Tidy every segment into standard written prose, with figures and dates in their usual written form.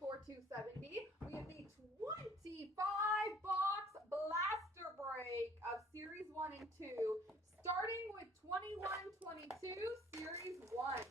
for $270. We have the 25-box blaster break of Series 1 and 2, starting with 21-22, Series 1.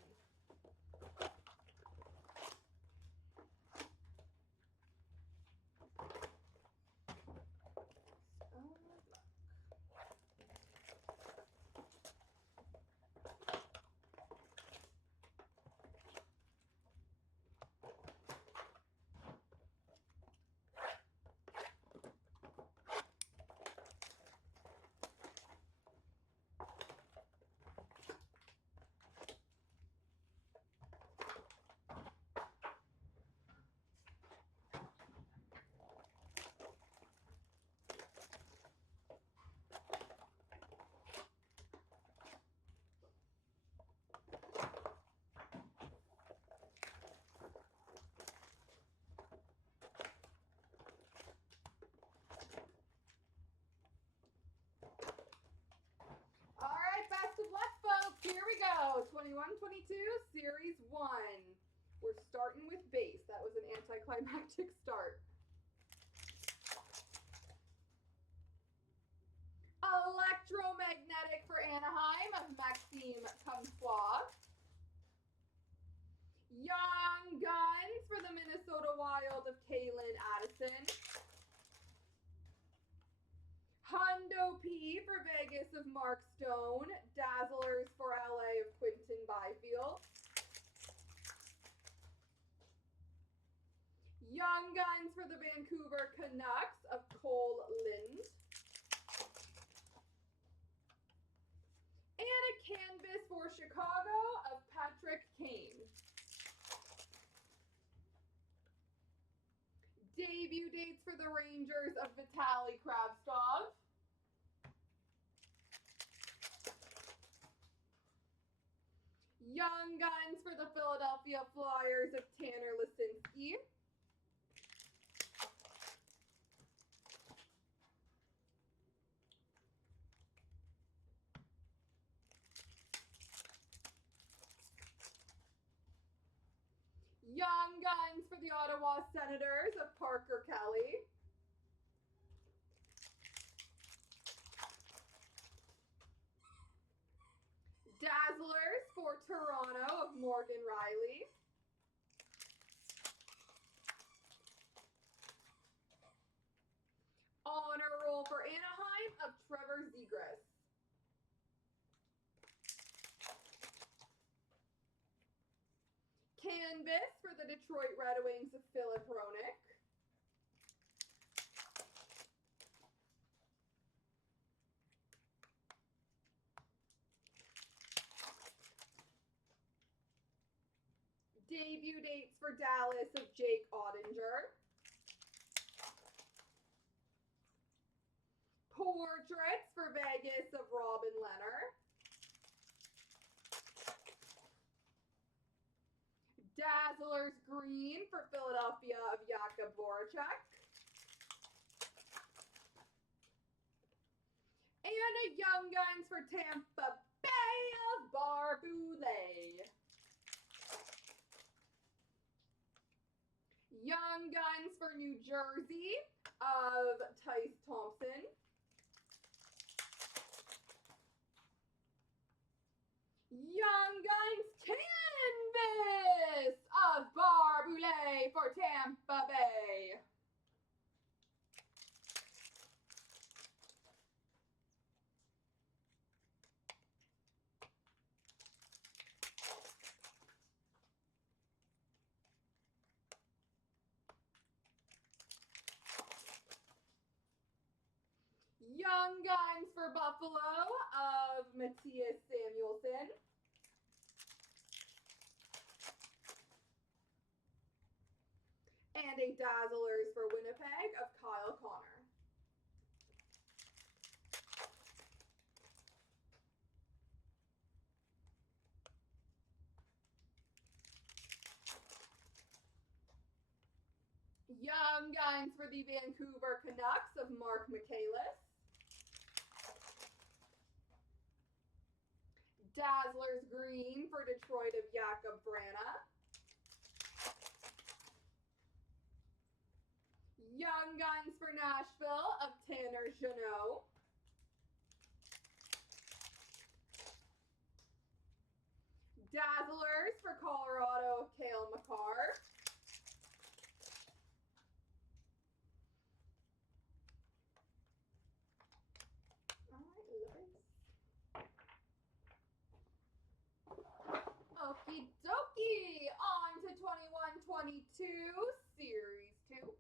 All right, best of luck, folks. Here we go. 21-22, Series 1. We're starting with base. That was an anticlimactic start. Electromagnetic for Anaheim of Maxime Comtois. Young Guns for the Minnesota Wild of Kalen Addison. Hundo P for Vegas of Mark Stone. Dazzlers for LA of Quinton Byfield. Young Guns for the Vancouver Canucks of Cole Lind. And a canvas for Chicago of Patrick Kane. Debut dates for the Rangers of Vitaly Kravtsov. Young Guns for the Philadelphia Flyers of Tanner Lisinski. Young Guns for the Ottawa Senators of Parker Kelly. Dazzlers for Toronto of Morgan Riley. Honor Roll for Anaheim of Trevor Zegras. Canvas for the Detroit Red Wings of Philip Hronek. Debut dates for Dallas of Jake Ottinger. Portraits for Vegas of Robin Lehner. Dazzlers Green for Philadelphia of Jakub Voracek. And a Young Guns for Tampa Bay of Barboulay. Young Guns for New Jersey of Tyce Thompson. Young Guns canvas of Barboulay for Tampa Bay. Young Guns for Buffalo of Matthias Samuelsson. And a Dazzlers for Winnipeg of Kyle Connor. Young Guns for the Vancouver Canucks of Mark Michaelis. Dazzlers Green for Detroit of Jakub Brana. Young Guns for Nashville of Tanner Jeannot. Dazzlers for Colorado of Cale Makar. Okie dokie, on to 21-22, Series 2.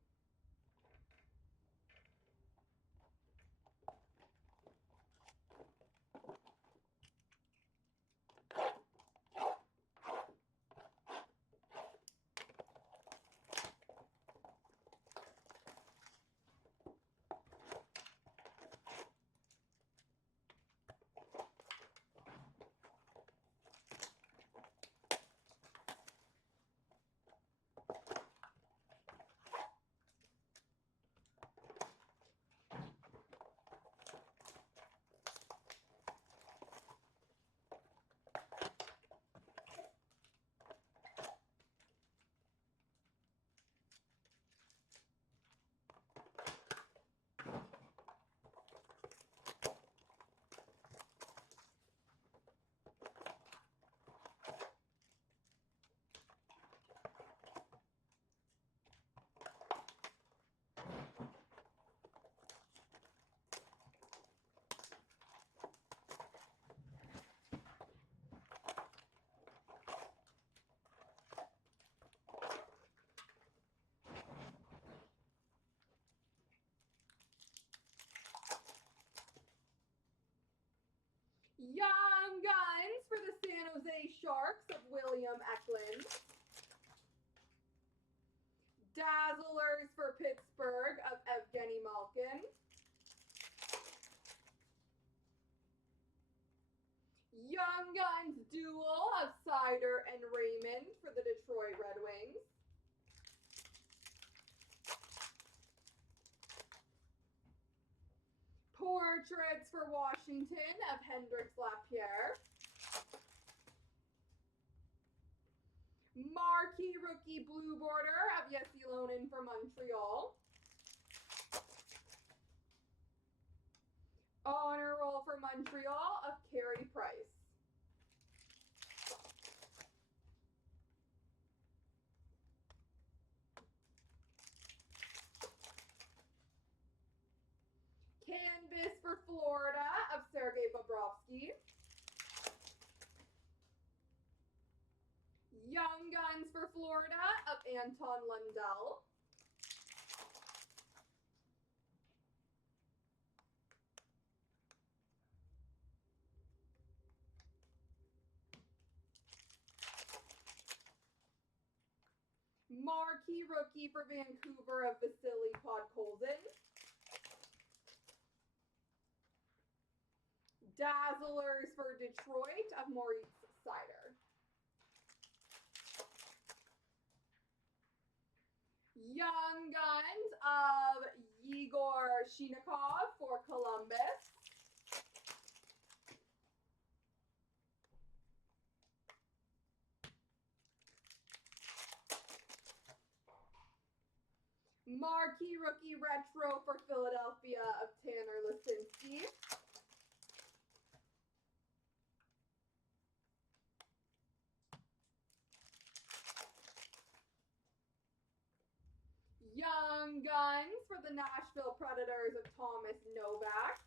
Young Guns for the San Jose Sharks of William Eklund. Dazzlers for Pittsburgh of Evgeny Malkin. Young Guns Duel of Sider and Raymond for the Detroit Red Wings. Portraits for Washington of Hendrix Lapierre. Marquee Rookie Blue Border of Jesse Lonen for Montreal. Honor Roll for Montreal of Carey Price. Canvas for Florida of Sergei Bobrovsky. Young Guns for Florida of Anton Lundell. Marquee Rookie for Vancouver of Vasily Podkolzin. Dazzlers for Detroit of Maurice Sider. Young Guns of Yegor Shinikov for Columbus. Marquee Rookie Retro for Philadelphia of Tanner Lisinski. Young Guns for the Nashville Predators of Thomas Novak.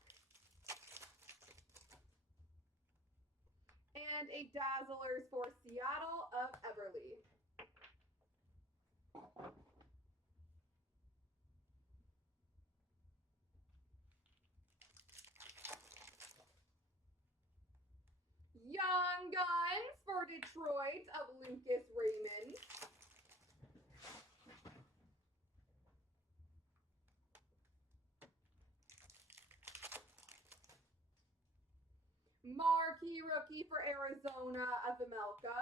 And a Dazzlers for Seattle of Everly. Young Guns for Detroit of Lucas Raymond. Marquee Rookie for Arizona of Vejmelka.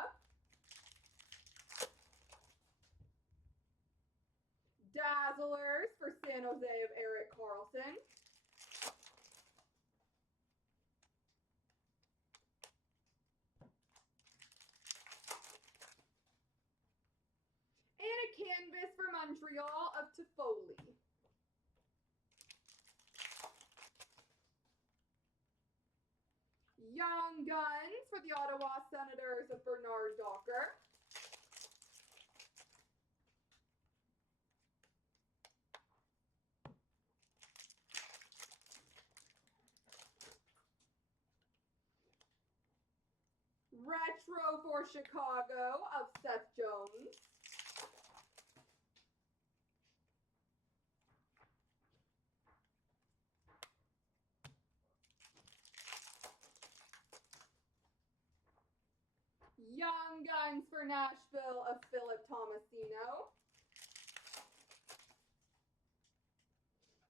Dazzlers for San Jose of Erik Karlsson. And a canvas for Montreal of Toffoli. Young Guns for the Ottawa Senators of Bernard Docker. Retro for Chicago of Seth Jones. Young Guns for Nashville of Philip Tomasino.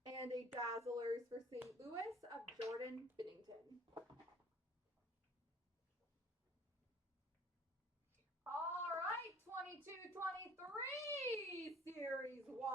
And a Dazzlers for St. Louis of Jordan Binnington. All right, 22-23, Series 1.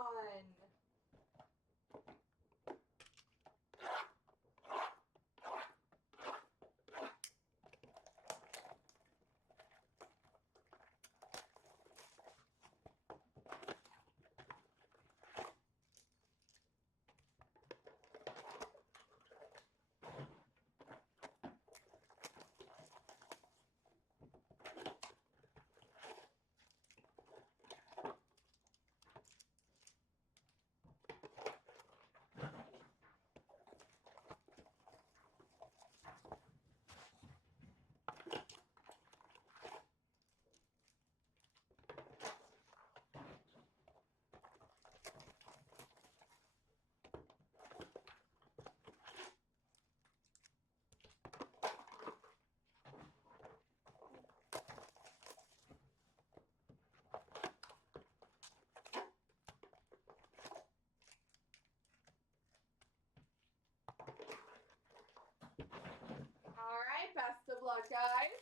All right, best of luck, guys.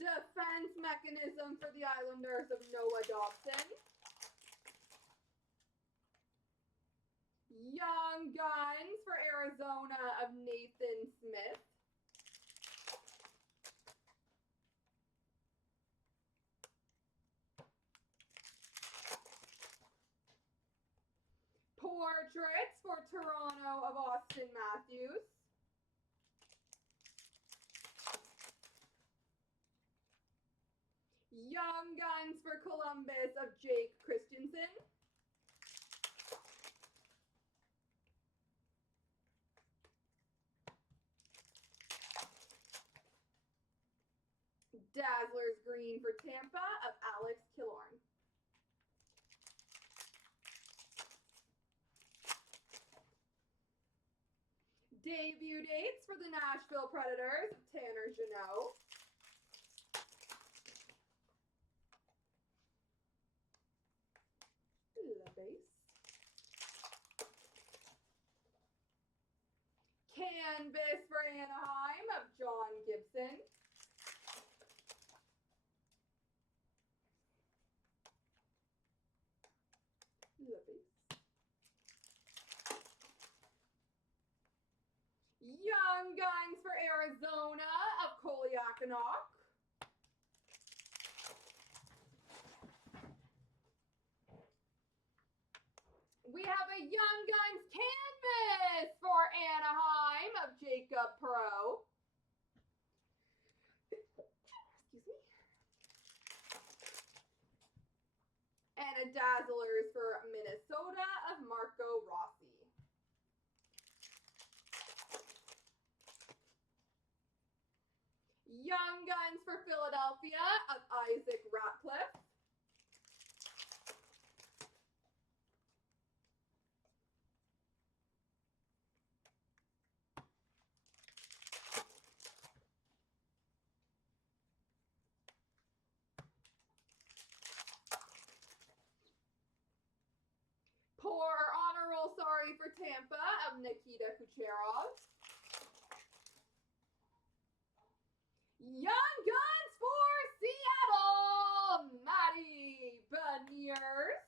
Defense mechanism for the Islanders of Noah Dobson. Young Guns for Arizona of Nathan Smith. Portraits for Toronto of Austin Matthews. Young Guns for Columbus of Jake Christensen. Dazzlers Green for Tampa of Alex Killorn. Debut dates for the Nashville Predators of Tanner Jeannot. La base. Canvas for Anaheim of John Gibson. La base. Young Guns for Arizona of Kolyakanok. We have a Young Guns canvas for Anaheim of Jacob Pro. Excuse me. And a Dazzlers for Minnesota of Marco Rossi. Young Guns for Philadelphia of Isaac Ratcliffe. Poor honor roll, sorry, for Tampa of Nikita Kucherov. Young Guns for Seattle, Matty Beniers.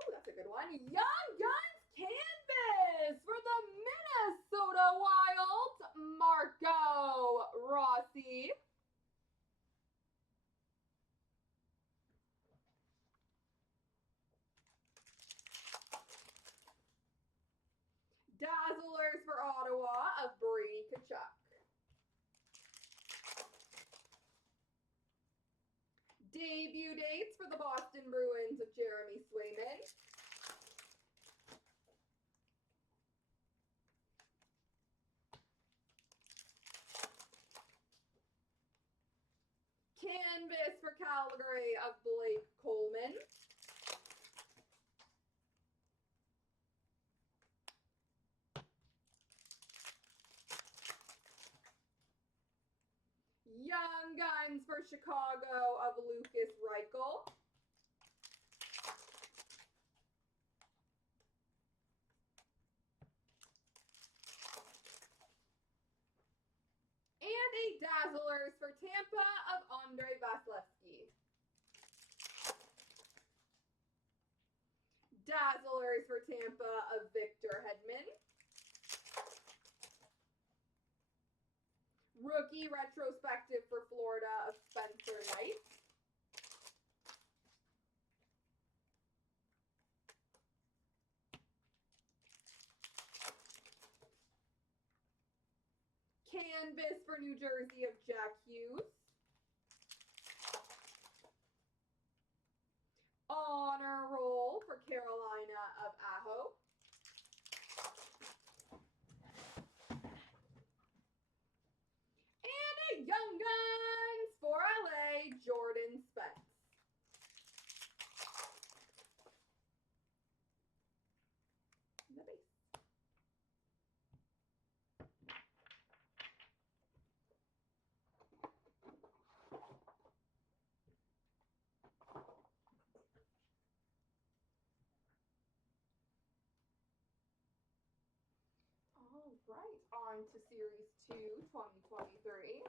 Oh, that's a good one. Young Guns canvas for the Minnesota Wild, Marco Rossi. Portraits for the Boston Bruins of Jeremy Swayman. Canvas for Calgary of Blake Coleman. Young Guns for Chicago of Lucas Reichel. And a Dazzlers for Tampa of Andre Vasilevsky. Dazzlers for Tampa of Victor Hedman. Rookie retrospective for Florida of Spencer Knight. Canvas for New Jersey of Jack Hughes. Honor roll for Carolina of Aho. And a Young Guns for LA, Jordan Spence. The base. All right, on to Series 2, 2023.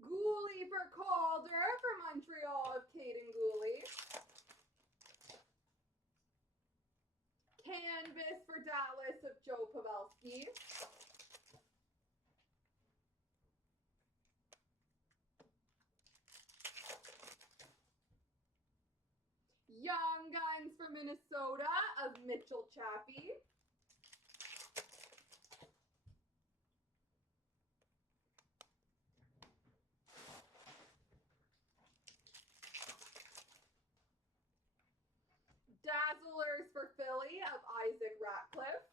Gooley for Calder for Montreal of Caden Gooley. Canvas for Dallas of Joe Pavelski. Young Guns for Minnesota of Mitchell Chappie. Dazzlers for Philly of Isaac Ratcliffe.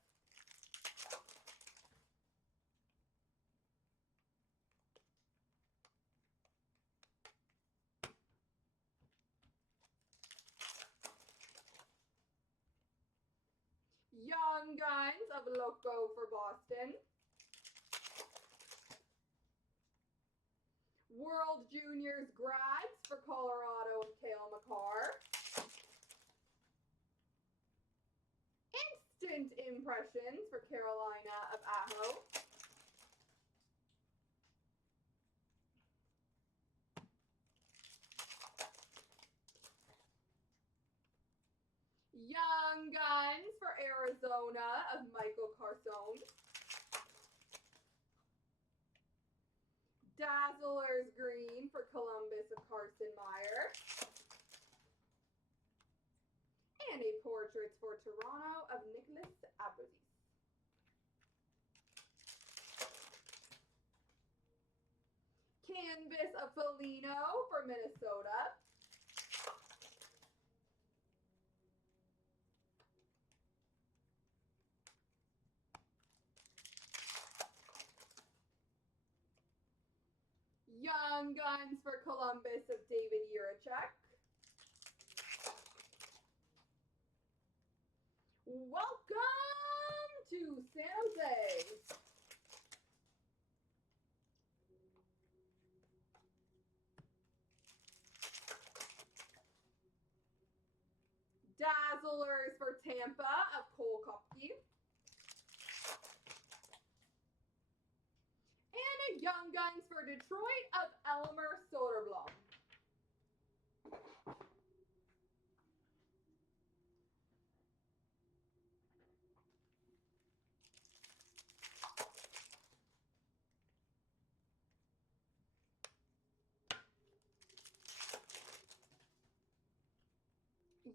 Young Guns of Loco for Boston. World Juniors Grads for Colorado of Cale Makar. Instant Impressions for Carolina of Aho. Young Guns for Arizona of Michael Carson. Dazzlers Green for Columbus of Carson Meyer. And a Portraits for Toronto of Nicholas Abadis. Canvas of Foligno for Minnesota. for Columbus of David Jiricek. Welcome to San Jose. Dazzlers for Tampa of Cole Kopke. And a Young Guns for Detroit of Elmer Soderblom.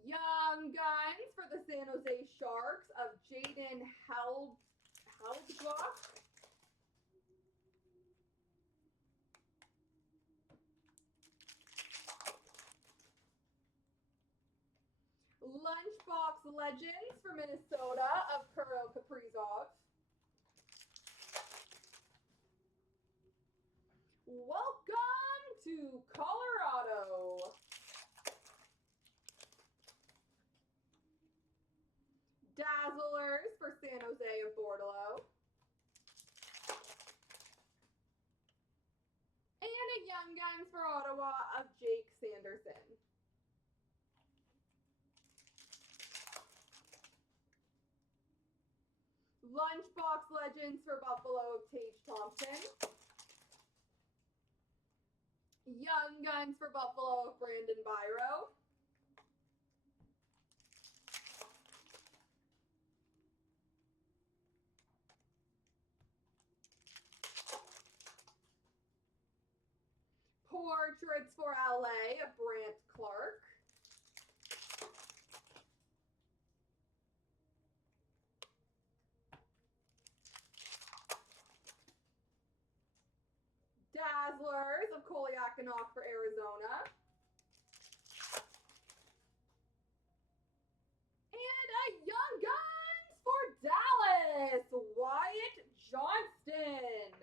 Young Guns for the San Jose Sharks of Jaden Heldblock. Lunchbox Legends for Minnesota of Kirill Kaprizov. Welcome to Colorado. Dazzlers for San Jose of Bordelot. And a Young Guns for Ottawa of Jake Sanderson. Lunchbox Legends for Buffalo of Tage Thompson. Young Guns for Buffalo of Brandon Byro. Portraits for LA of Brant Clark. Dazzlers of Kolyakinov for Arizona. And a Young Guns for Dallas, Wyatt Johnston.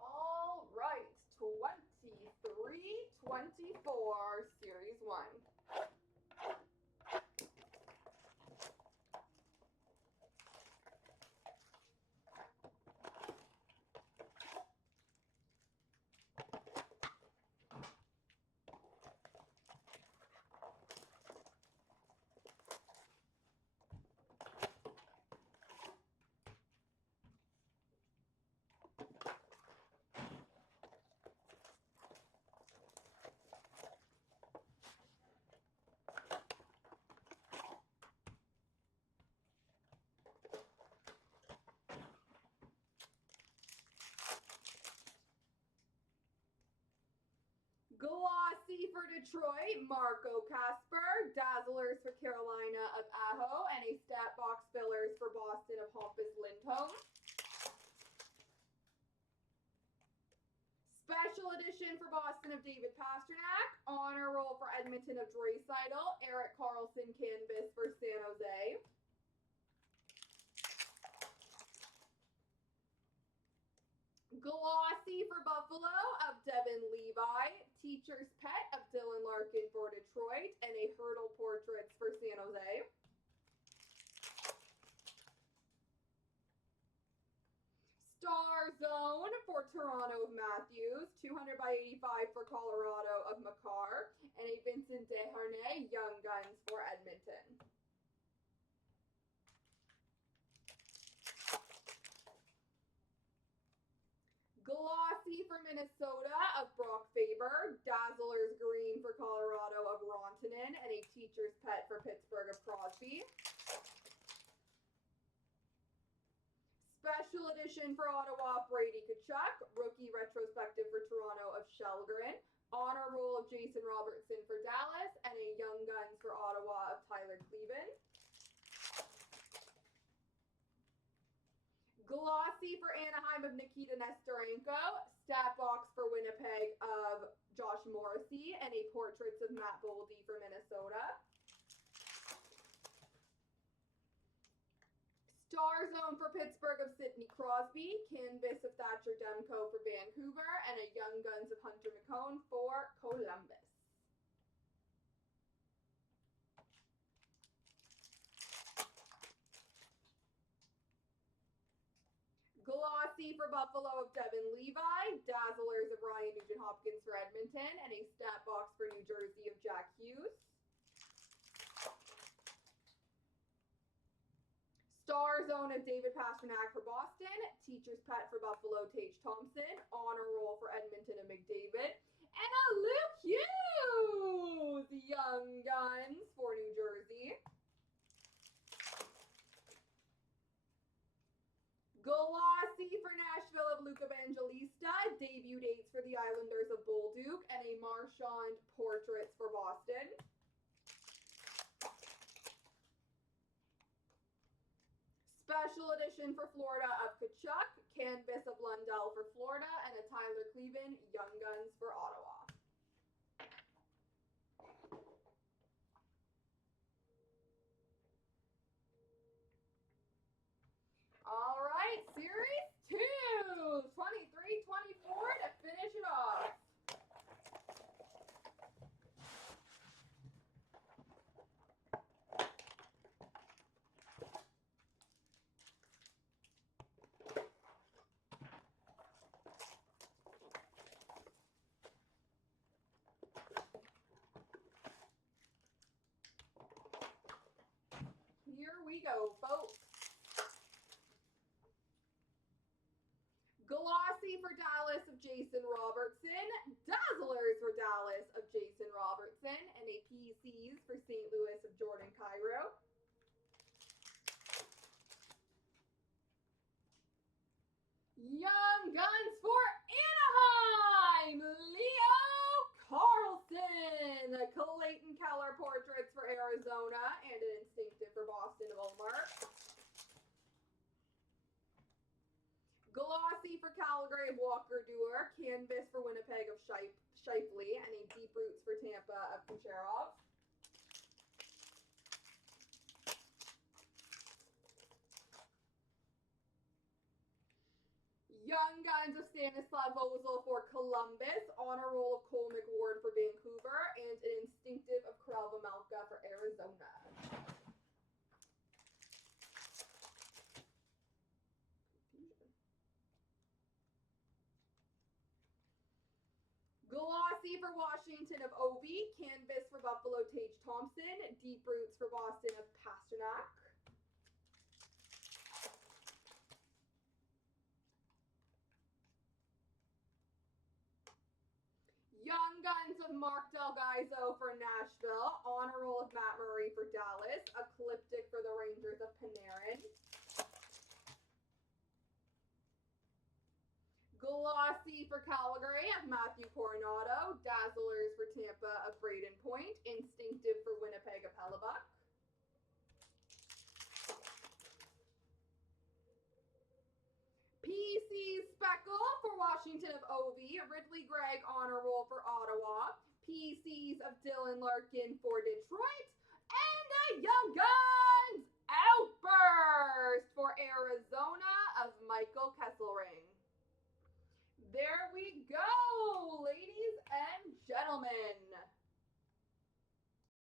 All right, 23-24, Series 1. Glossy for Detroit, Marco Kasper. Dazzlers for Carolina of Aho. And a stat box fillers for Boston of Hampus Lindholm. Special edition for Boston of David Pastrnak. Honor roll for Edmonton of Draisaitl. Erik Karlsson canvas for San Jose. Glossy for Buffalo of Devin Levi. Teacher's Pet of Dylan Larkin for Detroit. And a Hurdle Portraits for San Jose. Star Zone for Toronto of Matthews. 200 by 85 for Colorado of Makar. And a Vincent Desharnais Young Guns for Edmonton. Glossy for Minnesota of Brock Faber. Dazzlers Green for Colorado of Rantanen. And a Teacher's Pet for Pittsburgh of Crosby. Special edition for Ottawa, Brady Tkachuk. Rookie retrospective for Toronto of Shelgren. Honor roll of Jason Robertson for Dallas. And a Young Guns for Ottawa of Tyler Cleven. Glossy for Anaheim of Nikita Nesterenko. Stat box for Winnipeg of Josh Morrissey. And a Portraits of Matt Boldy for Minnesota. Star Zone for Pittsburgh of Sidney Crosby, Canvas of Thatcher Demko for Vancouver, and a Young Guns of Hunter McCone for Columbus. Glossy for Buffalo of Devin Levi, Dazzlers of Ryan Nugent-Hopkins for Edmonton, and a stat box for New Jersey of Jack Hughes. Star Zone of David Pastrnak for Boston, Teacher's Pet for Buffalo, Tage Thompson, Honor Roll for Edmonton of McDavid, and a Luke Hughes Young Guns for New Jersey. Glossy for Nashville of Luke Evangelista, debut dates for the Islanders of Bolduc, and a Marchand Portraits for Boston. Special edition for Florida of Tkachuk, Canvas of Lundell for Florida, and a Tyler Cleven Young Guns for Ottawa. All right, Series 2, 23-24 to finish it off. Here we go, folks. Glossy for Dallas of Jason Robertson, Dazzlers for Dallas of Jason Robertson, and a PCs for St. Louis of Jordan Kyrou. Young Guns for Anaheim, Leo Carlson, Clayton Keller Portraits for Arizona, and an Instinctive for Boston of Omar. Glossy for Calgary of Walker Duehr, Canvas for Winnipeg of Shifley, and a Deep Roots for Tampa of Kucherov. Young Guns of Stanislav Ozil for Columbus, Honor Roll of Cole McWard for Vancouver, and an Instinctive of Karel Vejmelka for Arizona. Glossy for Washington of Ovi, Canvas for Buffalo Tage Thompson, Deep Roots for Boston of Pastrnak. Young Guns of Mark Delgaizo for Nashville, Honor Roll of Matt Murray for Dallas, Ecliptic for the Rangers of Panarin. Glossy for Calgary of Matthew Coronado, Dazzlers for Tampa of Braden Point, Instinctive for Winnipeg of Hellebuck. PC Speckle for Washington of Ovi, Ridley Gregg Honor Roll for Ottawa, PCs of Dylan Larkin for Detroit, and a Young Guns